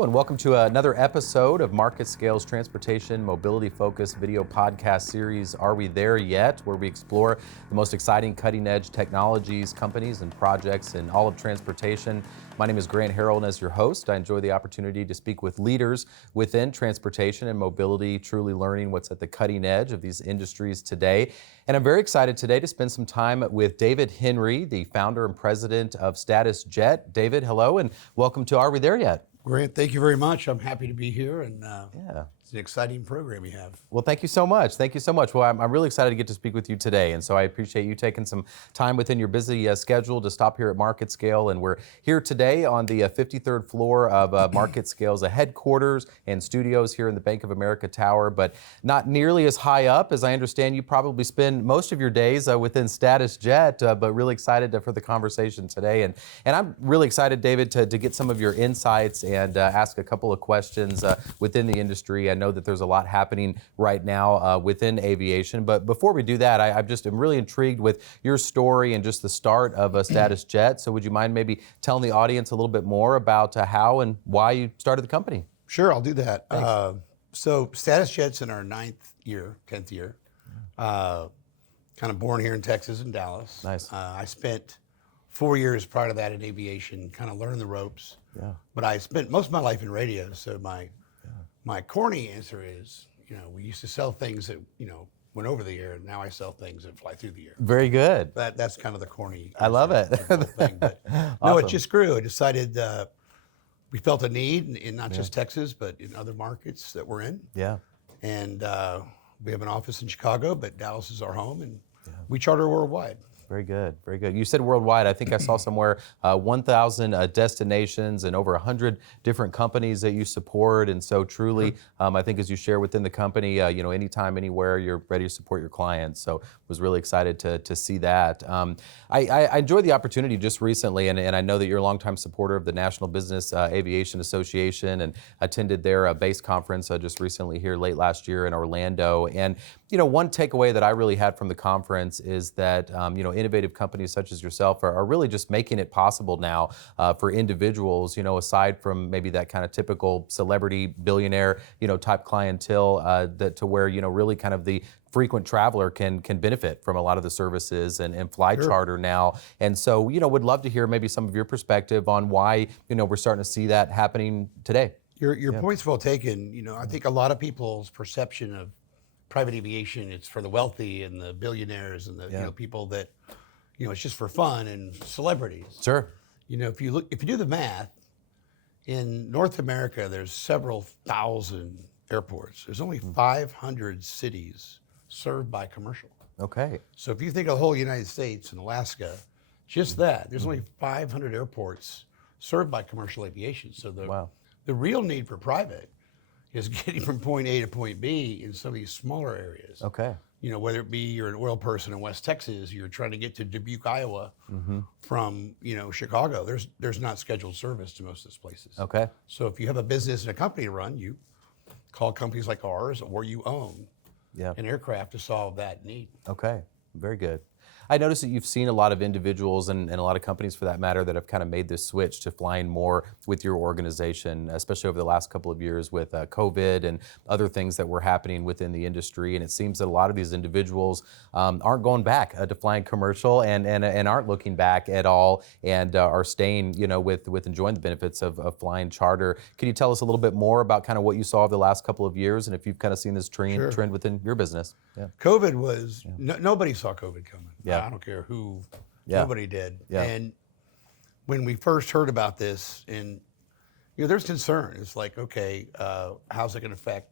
Hello and welcome to another episode of Market Scale's Transportation Mobility Focused video podcast series, Are We There Yet?, where we explore the most exciting cutting edge technologies, companies, and projects in all of transportation. My name is Grant Harrell, and as your host, I enjoy the opportunity to speak with leaders within transportation and mobility, truly learning what's at the cutting edge of these industries today. And I'm very excited today to spend some time with David Henry, the founder and president of Status Jet. David, hello, and welcome to Are We There Yet? Grant, thank you very much. I'm happy to be here, and it's an exciting program you have. Well, thank you so much. Thank you so much. Well, I'm really excited to get to speak with you today, and so I appreciate you taking some time within your busy schedule to stop here at Market Scale. And we're here today on the 53rd floor of Market Scale's headquarters and studios here in the Bank of America Tower, but not nearly as high up as I understand you probably spend most of your days within Status Jet, but really excited for the conversation today. And I'm really excited, David, to get some of your insights and ask a couple of questions within the industry. I know that there's a lot happening right now within aviation, but before we do that, I'm really intrigued with your story and just the start of Status Jet. So would you mind maybe telling the audience a little bit more about how and why you started the company? Sure, I'll do that. So Status Jet's in our 10th year. Kind of born here in Texas and Dallas. Nice. I spent 4 years prior to that in aviation, kind of learning the ropes. Yeah. But I spent most of my life in radio, so my corny answer is, we used to sell things that, went over the air, and now I sell things that fly through the air. Very good. That's kind of the corny I love it. thing. But Awesome. No, it just grew. I decided we felt a need in not just Texas, but in other markets that we're in. Yeah. And we have an office in Chicago, but Dallas is our home, and we charter worldwide. Very good, very good. You said worldwide. I think I saw somewhere 1,000 destinations and over 100 different companies that you support. And so truly, I think as you share within the company, anytime, anywhere, you're ready to support your clients. So was really excited to see that. I enjoyed the opportunity just recently, and I know that you're a longtime supporter of the National Business Aviation Association and attended their base conference just recently here late last year in Orlando. And one takeaway that I really had from the conference is that innovative companies such as yourself are really just making it possible now for individuals, aside from maybe that kind of typical celebrity, billionaire, type clientele, that to where, really kind of the frequent traveler can benefit from a lot of the services and fly charter now. And so, would love to hear maybe some of your perspective on why, we're starting to see that happening today. Your point's well taken. I think a lot of people's perception of private aviation, it's for the wealthy and the billionaires and the people that, it's just for fun and celebrities. Sure. If you do the math, in North America, there's several thousand airports. There's only 500 cities served by commercial. Okay. So if you think of the whole United States and Alaska, just that, there's only 500 airports served by commercial aviation. So the real need for private is getting from point A to point B in some of these smaller areas. Okay. Whether it be you're an oil person in West Texas, you're trying to get to Dubuque, Iowa from, Chicago. There's not scheduled service to most of those places. Okay. So if you have a business and a company to run, you call companies like ours, or you own an aircraft to solve that need. Okay. Very good. I noticed that you've seen a lot of individuals and a lot of companies for that matter that have kind of made this switch to flying more with your organization, especially over the last couple of years with COVID and other things that were happening within the industry. And it seems that a lot of these individuals aren't going back to flying commercial and aren't looking back at all and are staying, with enjoying the benefits of flying charter. Can you tell us a little bit more about kind of what you saw over the last couple of years and if you've kind of seen this trend within your business? Yeah. COVID was, nobody saw COVID coming. Yeah. I don't care who, nobody did. Yeah. And when we first heard about this, and there's concern. It's like, okay, how's it going to affect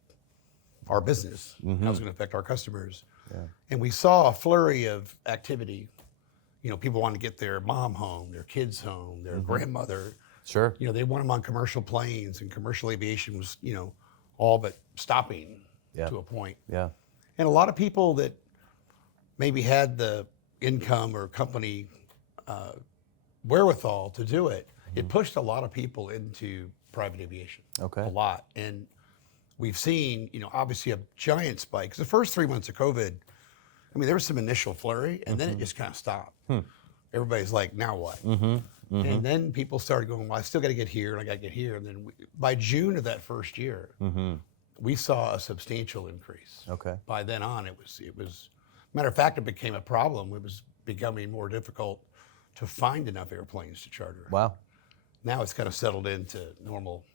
our business? How's it going to affect our customers? Yeah. And we saw a flurry of activity. People wanted to get their mom home, their kids home, their grandmother. Sure. They want them on commercial planes, and commercial aviation was, all but stopping to a point. Yeah. And a lot of people that maybe had the income or company wherewithal to do it, it pushed a lot of people into private aviation. Okay. A lot. And we've seen, obviously a giant spike. 'Cause the first 3 months of COVID, there was some initial flurry, and then it just kind of stopped. Everybody's like, now what? And then people started going, well, I still got to get here and I got to get here. And then by June of that first year, we saw a substantial increase. Okay. By then on, it was, matter of fact, it became a problem. It was becoming more difficult to find enough airplanes to charter. Wow. Now it's kind of settled into normal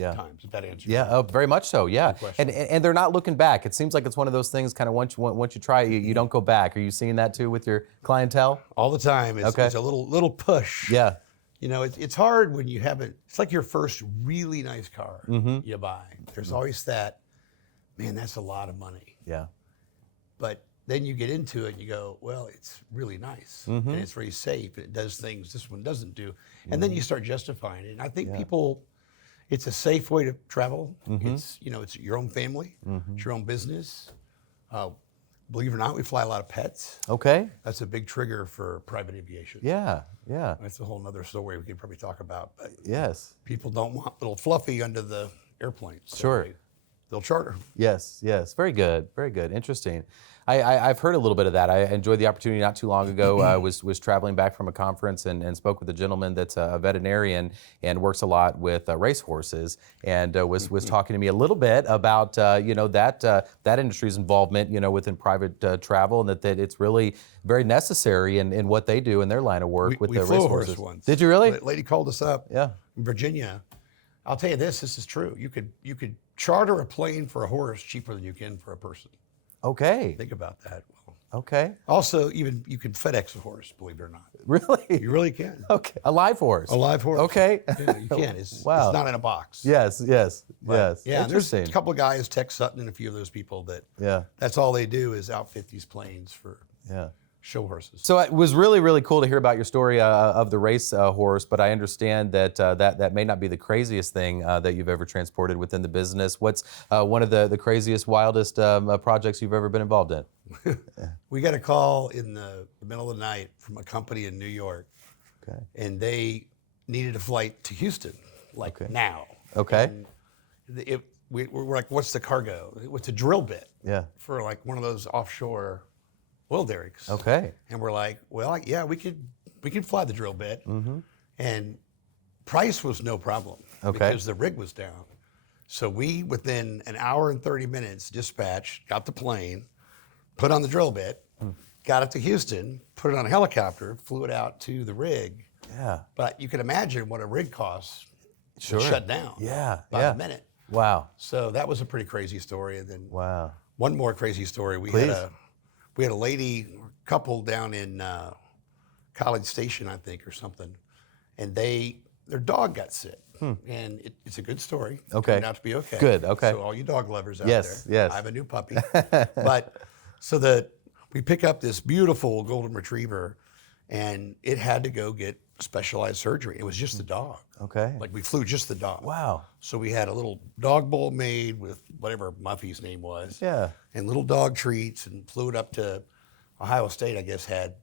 times. If that answers Yeah, very much so. Yeah, and they're not looking back. It seems like it's one of those things. Kind of once you try, you don't go back. Are you seeing that too with your clientele? all the time. It's a little push. Yeah. You know, it's hard when you haven't. It's like your first really nice car you buy. There's always that. Man, that's a lot of money. Yeah. But then you get into it and you go, well, it's really nice and it's very safe. It does things this one doesn't do. And then you start justifying it. And I think people, it's a safe way to travel. It's, you know, it's your own family, it's your own business. Believe it or not, we fly a lot of pets. Okay. That's a big trigger for private aviation. Yeah. Yeah. That's a whole nother story we could probably talk about. But Yes. people don't want little Fluffy under the airplane. So Sure. they'll charter. Yes, yes, very good, very good, interesting. I've heard a little bit of that. I enjoyed the opportunity not too long ago. I was traveling back from a conference and spoke with a gentleman that's a veterinarian and works a lot with racehorses, and was talking to me a little bit about you know that industry's involvement, you know, within private travel, and that it's really very necessary in what they do in their line of work with we the flew a racehorses. horse once. Did you really? A lady called us up. Yeah. In Virginia. I'll tell you this is true. You could charter a plane for a horse cheaper than you can for a person. Okay. Think about that. Well, Okay. also, even you can FedEx a horse, believe it or not. Really? You really can. Okay. A live horse. A live horse. Okay. Yeah, you can. It's Wow. not in a box. Yes. Yes. But, yes. Yeah, there's Interesting. a couple of guys, Tex Sutton and a few of those people that that's all they do is outfit these planes for show horses. So it was really, really cool to hear about your story of the race horse, but I understand that that may not be the craziest thing that you've ever transported within the business. What's one of the craziest, wildest projects you've ever been involved in? We got a call in the middle of the night from a company in New York, and they needed a flight to Houston, now. Okay. And we're like, what's the cargo? What's a drill bit? Yeah. For like one of those offshore oil derricks. Okay. And we're like, well, yeah, we could fly the drill bit. And price was no problem because the rig was down. So we, within an hour and 30 minutes, dispatched, got the plane, put on the drill bit, got it to Houston, put it on a helicopter, flew it out to the rig. Yeah. But you can imagine what a rig costs. Sure. Shut down. Yeah. By a minute. Wow. So that was a pretty crazy story. And then Wow. one more crazy story. We had a lady couple down in College Station, I think, or something, and their dog got sick. And it's a good story. It Okay. turned out to be okay. Good, okay. So all you dog lovers out Yes, there, yes. I have a new puppy. But so we pick up this beautiful golden retriever, and it had to go get specialized surgery. It was just the dog. Okay. Like we flew just the dog. Wow. So we had a little dog bowl made with whatever Muffy's name was. Yeah. And little dog treats, and flew it up to Ohio State, I guess, had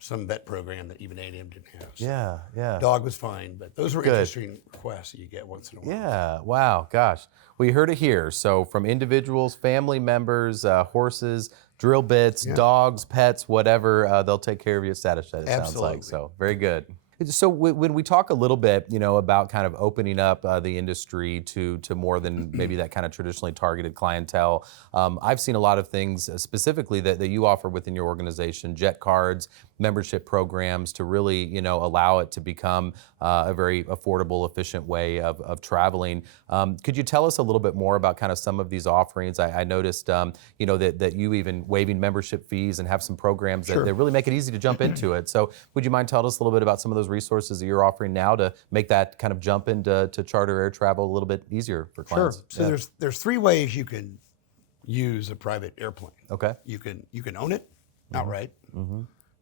some vet program that even A&M didn't have. So Yeah. Yeah. dog was fine, but those were interesting requests that you get once in a while. Yeah. Wow. Gosh. Well, you heard it here. So from individuals, family members, horses, drill bits, dogs, pets, whatever, they'll take care of you at Status Shed, it sounds like. So very good. So when we talk a little bit, you know, about kind of opening up the industry to more than maybe that kind of traditionally targeted clientele, I've seen a lot of things specifically that you offer within your organization, jet cards, membership programs to really, you know, allow it to become a very affordable, efficient way of traveling. Could you tell us a little bit more about kind of some of these offerings? I noticed, you know, that you even waiving membership fees and have some programs that really make it easy to jump into it. So would you mind telling us a little bit about some of those resources that you're offering now to make that kind of jump into charter air travel a little bit easier for clients? Sure. So there's three ways you can use a private airplane. Okay. You can own it outright.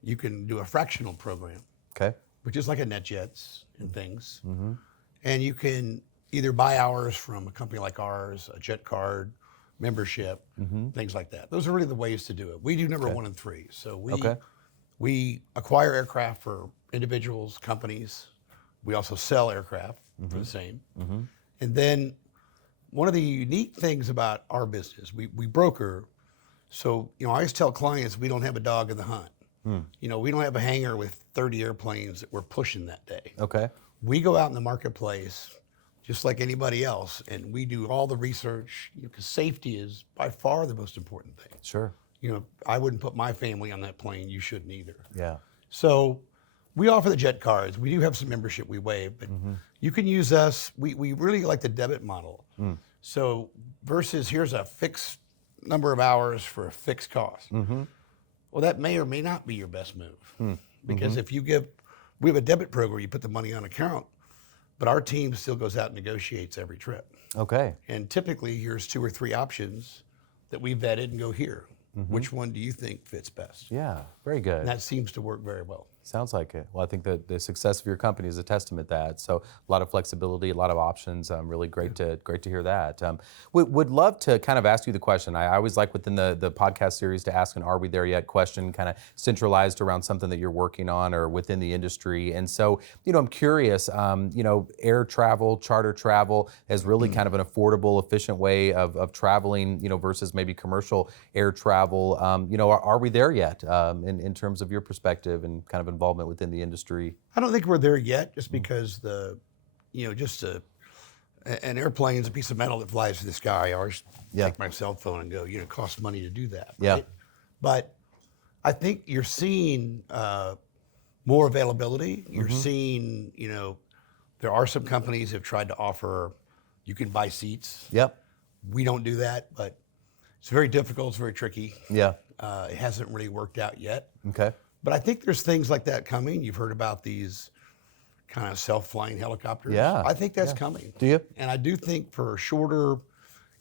You can do a fractional program. Okay. Which is like a NetJets and things. And you can either buy hours from a company like ours, a jet card, membership, things like that. Those are really the ways to do it. We do number 1 and 3. So we acquire aircraft for individuals, companies. We also sell aircraft for the same. And then one of the unique things about our business, we broker. So, you know, I always tell clients we don't have a dog in the hunt. You know, we don't have a hangar with 30 airplanes that we're pushing that day. Okay. We go out in the marketplace just like anybody else, and we do all the research, because safety is by far the most important thing. Sure. You know, I wouldn't put my family on that plane. You shouldn't either. Yeah. So we offer the jet cards. We do have some membership we waive, but you can use us. We really like the debit model. So versus here's a fixed number of hours for a fixed cost. Well, that may or may not be your best move, because if you we have a debit program, you put the money on account, but our team still goes out and negotiates every trip. Okay. And typically here's 2 or 3 options that we vetted and go here. Which one do you think fits best? Yeah, very good. And that seems to work very well. Sounds like it. Well, I think that the success of your company is a testament to that. So a lot of flexibility, a lot of options. Really great to hear that. Would love to kind of ask you the question. I always like within the podcast series to ask an "Are we there yet?" question, kind of centralized around something that you're working on or within the industry. And so, you know, I'm curious. You know, air travel, charter travel is really kind of an affordable, efficient way of traveling. You know, versus maybe commercial air travel. You know, are we there yet in terms of your perspective and kind of involvement within the industry? I don't think we're there yet, just because an airplane's a piece of metal that flies through the sky. I always take my cell phone and go, you know, it costs money to do that. Right? Yeah. But I think you're seeing more availability. You're seeing, you know, there are some companies that have tried to offer, you can buy seats. Yep. We don't do that, but it's very difficult. It's very tricky. Yeah. It hasn't really worked out yet. Okay. But I think there's things like that coming. You've heard about these kind of self-flying helicopters. Yeah. I think that's coming. Do you? And I do think for shorter,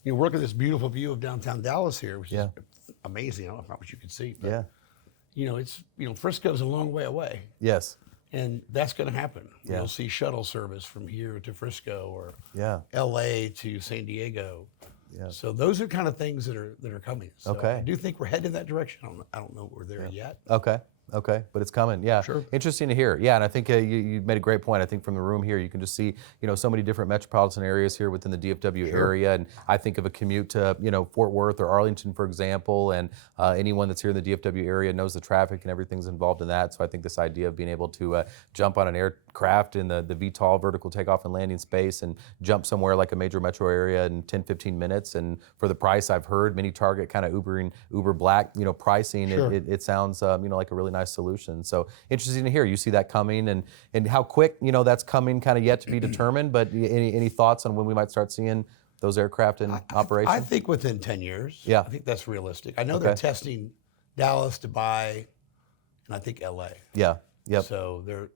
you know, we're looking at this beautiful view of downtown Dallas here, which is amazing. I don't know how much you can see, but you know, Frisco's a long way away. Yes. And that's going to happen. Yeah. You'll see shuttle service from here to Frisco or LA to San Diego. Yeah. So those are kind of things that are coming. So I do think we're headed in that direction. I don't know if we're there yet. Okay, but it's coming. Yeah, sure. Interesting to hear. Yeah, and I think you made a great point. I think from the room here, you can just see, you know, so many different metropolitan areas here within the DFW area. And I think of a commute to, you know, Fort Worth or Arlington, for example, and anyone that's here in the DFW area knows the traffic and everything's involved in that. So I think this idea of being able to jump on an aircraft in the VTOL, vertical takeoff and landing space, and jump somewhere like a major metro area in 10, 15 minutes, and for the price I've heard, many target kind of Uber Black, you know, pricing. It sounds, you know, like a really nice solution. So interesting to hear. You see that coming, and how quick, you know, that's coming, kind of yet to be determined. But any thoughts on when we might start seeing those aircraft in operation? I think within 10 years. Yeah. I think that's realistic. I know they're testing Dallas, Dubai, and I think LA. Yeah. Yep. So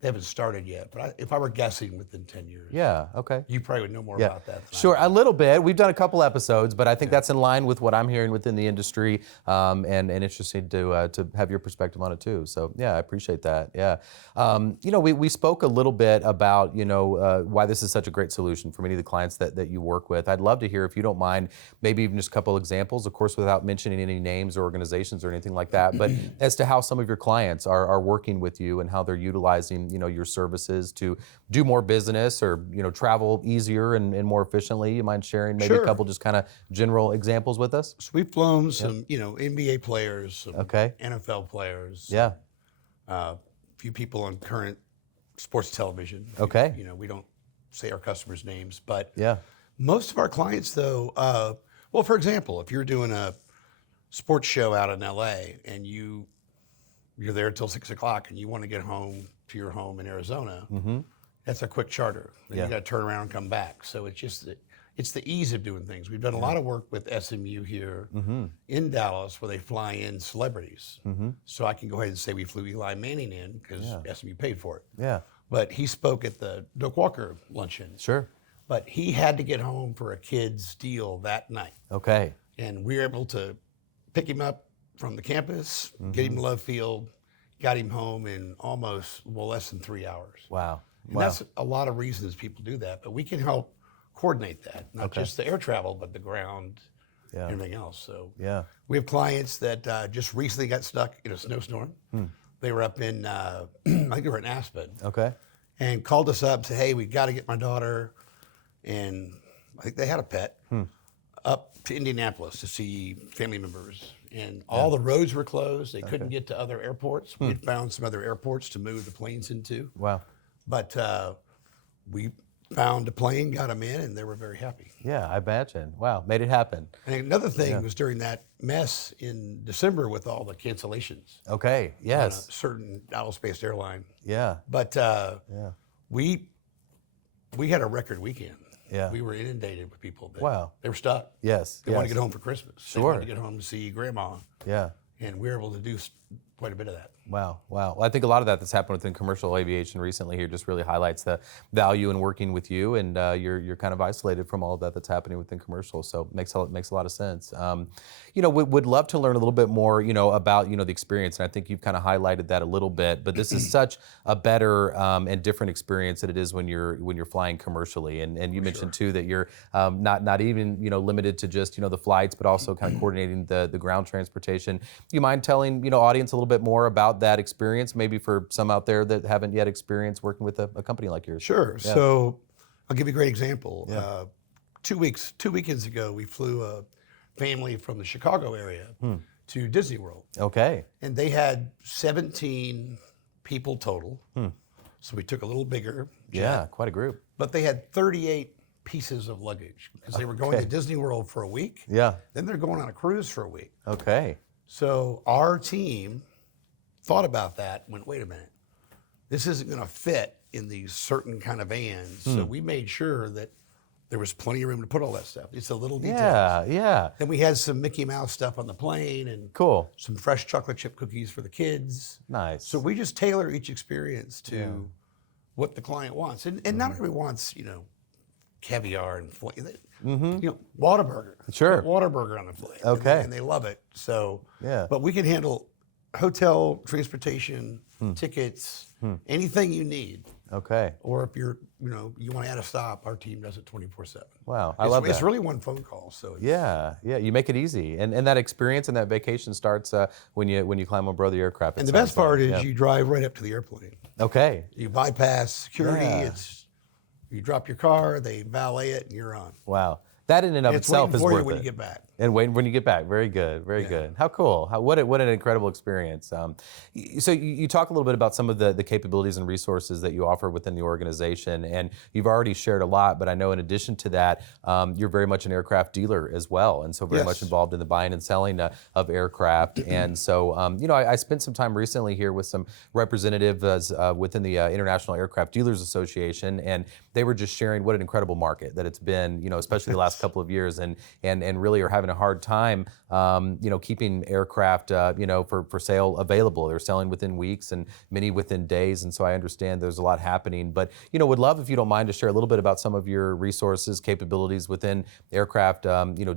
they haven't started yet, but if I were guessing within 10 years. Yeah, okay. You probably would know more about that than Sure, I a little bit. We've done a couple episodes, but I think that's in line with what I'm hearing within the industry, and interested to have your perspective on it too. So yeah, I appreciate that. Yeah. You know, we spoke a little bit about, you know, why this is such a great solution for many of the clients that you work with. I'd love to hear, if you don't mind, maybe even just a couple examples, of course, without mentioning any names or organizations or anything like that, but as to how some of your clients are working with you and how they're utilizing, you know, your services to do more business or, you know, travel easier and more efficiently. You mind sharing maybe a couple just kind of general examples with us? So we've flown some, you know, NBA players, some NFL players. Yeah. A few people on current sports television. Okay. You know, we don't say our customers' names, but yeah, most of our clients though, well, for example, if you're doing a sports show out in LA and you're there till 6 o'clock and you want to get home to your home in Arizona, that's a quick charter. Then you got to turn around and come back. So it's just it's the ease of doing things. We've done a lot of work with SMU here in Dallas, where they fly in celebrities. So I can go ahead and say we flew Eli Manning in because SMU paid for it. Yeah. But he spoke at the Doak Walker luncheon. Sure. But he had to get home for a kid's deal that night. Okay. And we were able to pick him up from the campus, get him to Love Field, got him home in almost, less than 3 hours. Wow. And that's a lot of reasons people do that, but we can help coordinate that, not just the air travel, but the ground, everything else. So we have clients that just recently got stuck in a snowstorm. They were up in, I think they were in Aspen. Okay. And called us up, said, hey, we got to get my daughter, and I think they had a pet, up to Indianapolis to see family members. and all the roads were closed. They couldn't get to other airports. We had found some other airports to move the planes into. Wow. But we found a plane, got them in, and they were very happy. Yeah, I imagine. Wow, made it happen. And another thing was during that mess in December with all the cancellations. Okay. On a Yes. certain Dallas-based airline. Yeah. But we had a record weekend. Yeah. We were inundated with people that Wow. they were stuck. Yes. They wanted to get home for Christmas. They Sure. wanted to get home to see grandma. Yeah. And we were able to do quite a bit of that. Wow, wow. Well, I think a lot of that's happened within commercial aviation recently here just really highlights the value in working with you, and you're kind of isolated from all of that that's happening within commercial, so it makes a lot of sense. Would love to learn a little bit more, about, the experience, and I think you've kind of highlighted that a little bit, but this is such a better and different experience than it is when you're flying commercially, and you mentioned too that you're not even, limited to just, the flights, but also kind of coordinating the ground transportation. Do you mind telling, audience a little bit more about that experience, maybe for some out there that haven't yet experienced working with a company like yours? Sure. Yeah. So I'll give you a great example. Yeah. 2 weekends ago, we flew a family from the Chicago area to Disney World. Okay. And they had 17 people total. So we took a little bigger jet. Yeah, quite a group. But they had 38 pieces of luggage because they were going to Disney World for a week. Yeah. Then they're going on a cruise for a week. Okay. So our team thought about that, went, wait a minute, this isn't going to fit in these certain kind of vans. So we made sure that there was plenty of room to put all that stuff. It's a little detail. Yeah, yeah. Then we had some Mickey Mouse stuff on the plane and Cool. some fresh chocolate chip cookies for the kids. Nice. So we just tailor each experience to what the client wants. And not everybody wants, caviar and Whataburger. Sure. Put Whataburger on the plane. Okay. And they love it. So, Yeah. but we can handle hotel, transportation, tickets, anything you need. Okay. Or if you're, you want to add a stop, our team does it 24/7. Wow, I love that. It's really one phone call. So it's, Yeah, you make it easy, and that experience and that vacation starts when you climb on board the aircraft. And the best part is you drive right up to the airplane. Okay. You bypass security. Yeah. You drop your car, they valet it, and you're on. Wow. That in and of And it's itself waiting is for worth you when it. you get back. And when you get back, very good, very good. How cool! What an incredible experience. So you talk a little bit about some of the capabilities and resources that you offer within the organization, and you've already shared a lot. But I know in addition to that, you're very much an aircraft dealer as well, and so very much involved in the buying and selling of aircraft. And so I spent some time recently here with some representatives within the International Aircraft Dealers Association, and they were just sharing what an incredible market that it's been, especially the last couple of years, and really are having a hard time, keeping aircraft, for sale available. They're selling within weeks and many within days, and so I understand there's a lot happening. But would love if you don't mind to share a little bit about some of your resources, capabilities within aircraft,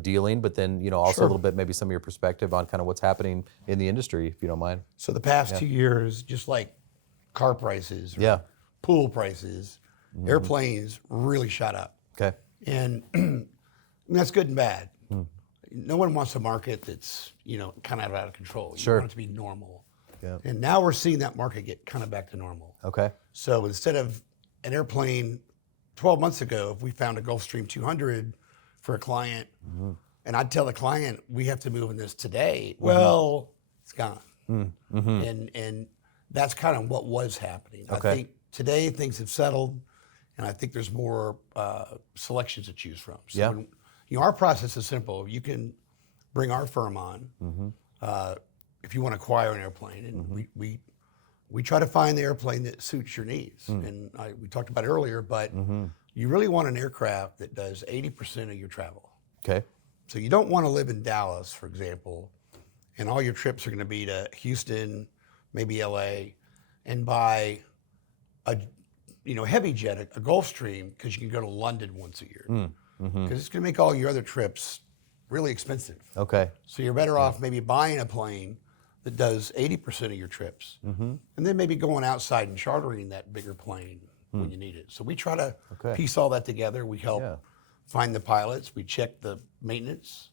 dealing, but then also a little bit maybe some of your perspective on kind of what's happening in the industry, if you don't mind. So the past 2 years, just like car prices, or pool prices, airplanes really shot up. Okay. And that's good and bad. No one wants a market that's, kind of out of control. You want it to be normal. Yeah. And now we're seeing that market get kind of back to normal. Okay. So instead of an airplane 12 months ago, if we found a Gulfstream 200 for a client, and I'd tell the client, we have to move in this today, well, it's gone. And that's kind of what was happening. Okay. I think today things have settled, and I think there's more selections to choose from. So when, our process is simple. You can bring our firm on if you want to acquire an airplane, and we try to find the airplane that suits your needs. And we talked about it earlier, but you really want an aircraft that does 80% of your travel. Okay. So you don't want to live in Dallas, for example, and all your trips are going to be to Houston, maybe LA, and buy a heavy jet, a Gulfstream, because you can go to London once a year. Because it's going to make all your other trips really expensive. Okay. So you're better off maybe buying a plane that does 80% of your trips, and then maybe going outside and chartering that bigger plane when you need it. So we try to piece all that together. We help find the pilots. We check the maintenance,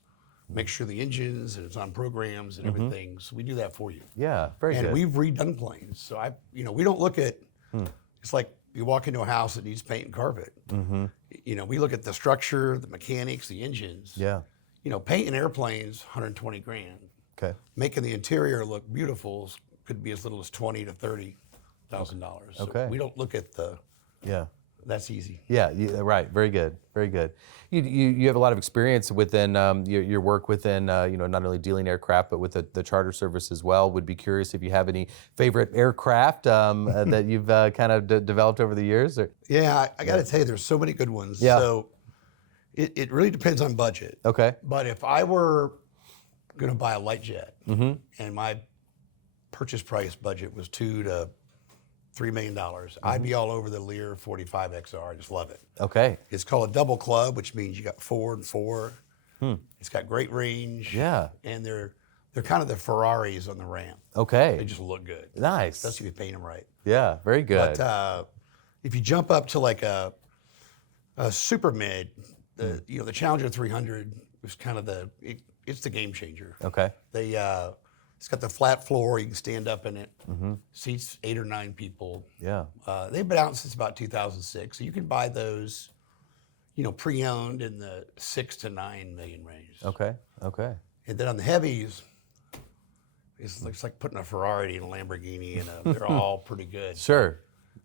make sure the engines and it's on programs and everything. So we do that for you. Yeah, very good. And we've redone planes. So we don't look at, it's like you walk into a house that needs paint and carpet. We look at the structure, the mechanics, the engines. Yeah. Painting airplanes, $120,000. Okay. Making the interior look beautiful could be as little as $20,000 to $30,000. So Okay. we don't look at the. Yeah. That's easy. Yeah, right. Very good. Very good. You have a lot of experience within your work within not only dealing aircraft but with the charter service as well. Would be curious if you have any favorite aircraft that you've kind of developed over the years. Or? Yeah, I got to tell you, there's so many good ones. Yeah. So it really depends on budget. Okay. But if I were going to buy a light jet Mm-hmm. and my purchase price budget was $2 to $3 million, I'd be all over the Lear 45XR. I just love it. Okay. It's called a double club, which means you got 4 and 4. It's got great range. Yeah. And they're kind of the Ferraris on the ramp. Okay. They just look good. Nice. Especially if you paint them right. Yeah. Very good. But if you jump up to like a super mid, the Challenger 300 is kind of it's the game changer. Okay. It's got the flat floor. You can stand up in it. Seats 8 or 9 people. Yeah. They've been out since about 2006. So you can buy those, pre-owned in the 6 to 9 million range. Okay. Okay. And then on the heavies, it looks like putting a Ferrari in a Lamborghini, and they're all pretty good. Sure.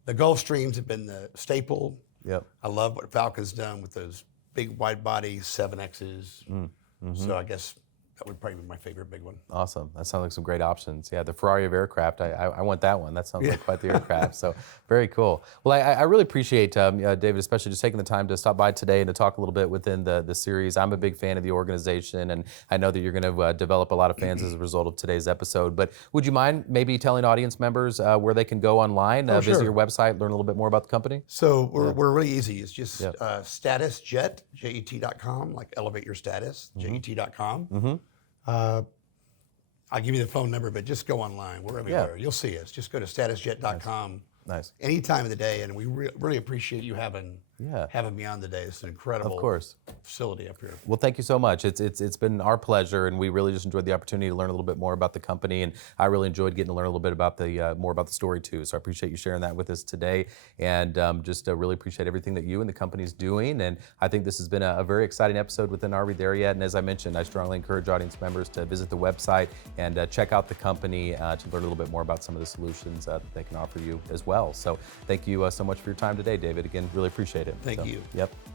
The Gulfstreams have been the staple. Yep. I love what Falcon's done with those big wide body 7Xs. So I guess that would probably be my favorite big one. Awesome. That sounds like some great options. Yeah, the Ferrari of aircraft. I want that one. That sounds like quite the aircraft. So very cool. Well, I really appreciate David, especially just taking the time to stop by today and to talk a little bit within the series. I'm a big fan of the organization, and I know that you're going to develop a lot of fans as a result of today's episode. But would you mind maybe telling audience members where they can go online, visit sure. your website, learn a little bit more about the company? So we're really easy. It's just statusjet, jet.com, like elevate your status, jet.com. I'll give you the phone number, but just go online. We're everywhere. You'll see us. Just go to statusjet.com. Nice. Any time of the day, and we really appreciate you having me on today. It's an incredible facility up here. Well, thank you so much. It's been our pleasure, and we really just enjoyed the opportunity to learn a little bit more about the company, and I really enjoyed getting to learn a little bit about more about the story too. So I appreciate you sharing that with us today, and just really appreciate everything that you and the company's doing. And I think this has been a very exciting episode within Are We There Yet? And as I mentioned, I strongly encourage audience members to visit the website and check out the company to learn a little bit more about some of the solutions that they can offer you as well. So thank you so much for your time today, David. Again, really appreciate it. Thank you. Yep.